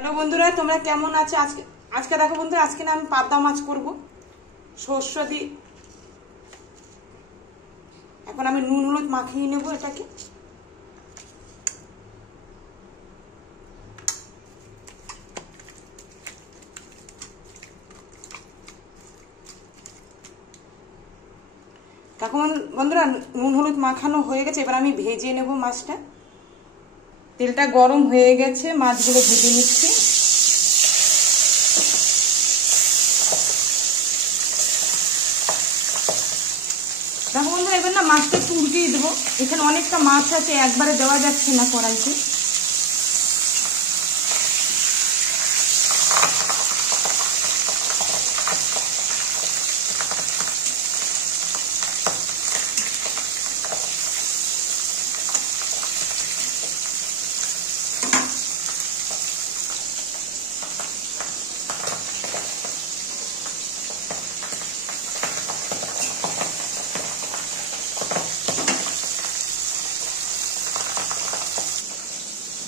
Hello বন্ধুরা, তোমরা কেমন আছো? আজকে দেখো বন্ধুরা, আজকে না আমি পাবদা মাছ করব সর্ষ দিয়ে। এখন আমি নুন হলুদ মাখিয়ে নেব এটাকে। দেখো বন্ধুরা, নুন হলুদ মাখানো হয়ে গেছে। এবার আমি ভেজে নেব মাছটা। তেলটা গরম হয়ে গেছে, মাছগুলো ভেজে নিচ্ছি। দেখো বন্ধুরা, এবার না মাছটা একটু উল্টিয়ে দেবো। এখানে অনেকটা মাছ আছে, একবারে দেওয়া যাচ্ছে না কড়াইতে।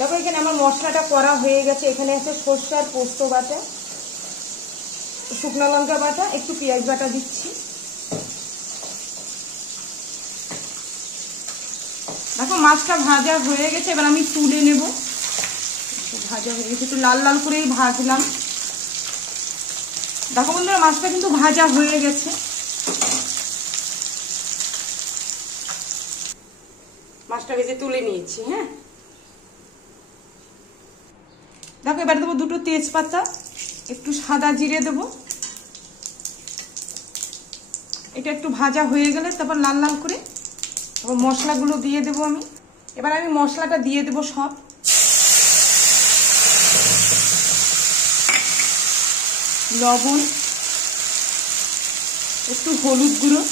দেখো এখানে আমার মশলাটা করা হয়ে গেছে। এখানে আছে সরষে আর পোস্ত বাটা, শুকনো লঙ্কা বাটা, একটু পেঁয়াজ বাটা দিচ্ছি। দেখো মাছটা ভাজা হয়ে গেছে, এবার আমি তুলে নেব। ভাজা হয়ে গেছে, একটু লাল লাল করেই ভাজলাম। দেখো বন্ধুরা, মাছটা কিন্তু ভাজা হয়ে গেছে। মাছটা ভেজে তুলে নিয়েছি। হ্যাঁ, দেখো এবার দেবো দুটো তেজপাতা, একটু সাদা জিরে দেবো। এটা একটু ভাজা হয়ে গেলে তারপর লাল লাল করে তারপর মশলাগুলো দিয়ে দেবো আমি। এবার আমি মশলাটা দিয়ে দেবো সব। লবণ, একটু হলুদ গুঁড়ো,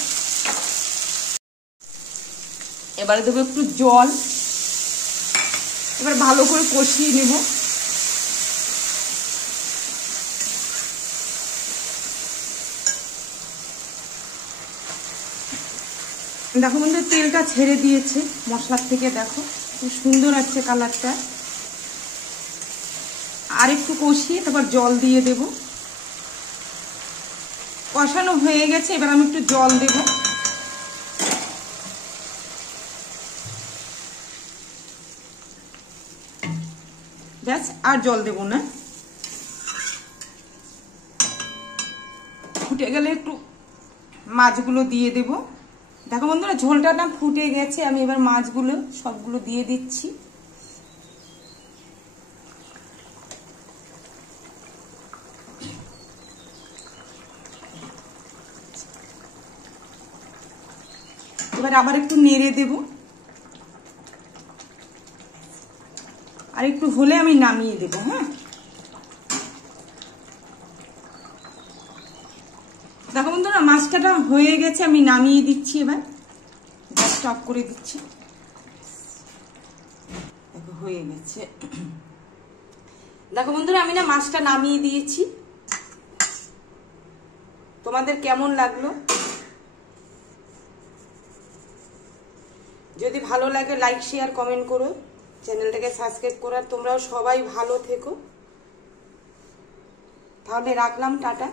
এবারে দেবো একটু জল। এবার ভালো করে কষিয়ে নেব। দেখো বন্ধু, তেলটা ছেড়ে দিয়েছে মশলার থেকে। দেখো খুব সুন্দর আসছে কালারটা। আর একটু কষিয়ে তারপর জল দিয়ে দেব। কষানো হয়ে গেছে, এবার আমি একটু জল দেব। ব্যাস, আর জল দেব না। ফুটে গেলে একটু মাছগুলো দিয়ে দেব। দেখো বন্ধুরা, ঝোলটা না ফুটে গেছে। আমি এবার মাছগুলো সবগুলো দিয়ে দিচ্ছি। এবার আবার একটু নেড়ে দেব। আর একটু হলে আমি নামিয়ে দেব। হ্যাঁ, দেখো বন্ধুরা, মাছটা হয়ে গেছে, আমি নামিয়ে দিচ্ছি। এবার গ্যাসটা অফ করে দিচ্ছি। দেখো হয়ে গেছে। দেখো বন্ধুরা, আমি না মাছটা নামিয়ে দিয়েছি। তোমাদের কেমন লাগলো? যদি ভালো লাগে লাইক শেয়ার কমেন্ট করো, চ্যানেলটাকে সাবস্ক্রাইব করো। আর তোমরাও সবাই ভালো থেকো। তাহলে রাখলাম, টাটা।